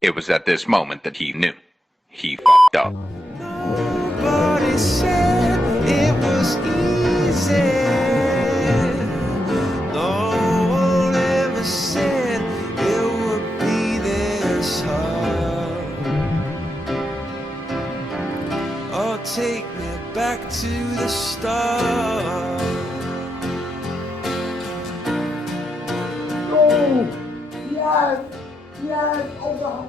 It was at this moment that he knew. He fucked up. Nobody said it was easy. No one ever said it would be this hard. Oh, take me back to the start. Oh, yes, yes, oh God.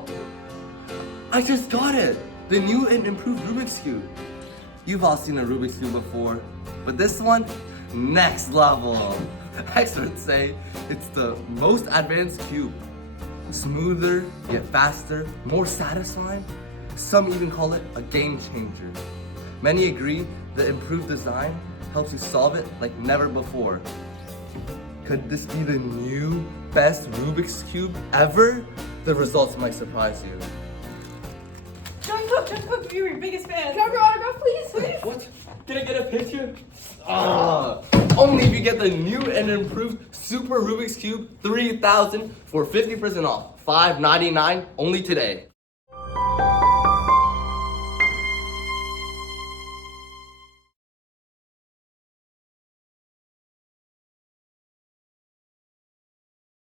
I just got it! The new and improved Rubik's Cube. You've all seen a Rubik's Cube before, but this one, next level. Experts say it's the most advanced cube. Smoother, yet faster, more satisfying. Some even call it a game changer. Many agree the improved design helps you solve it like never before. Could this be the new best Rubik's Cube ever? The results might surprise you. Jungkook, you're your biggest fan. Can I have your autograph, please? What? Can I get a picture? Only if you get the new and improved Super Rubik's Cube 3000 for 50% off. $5.99 only today.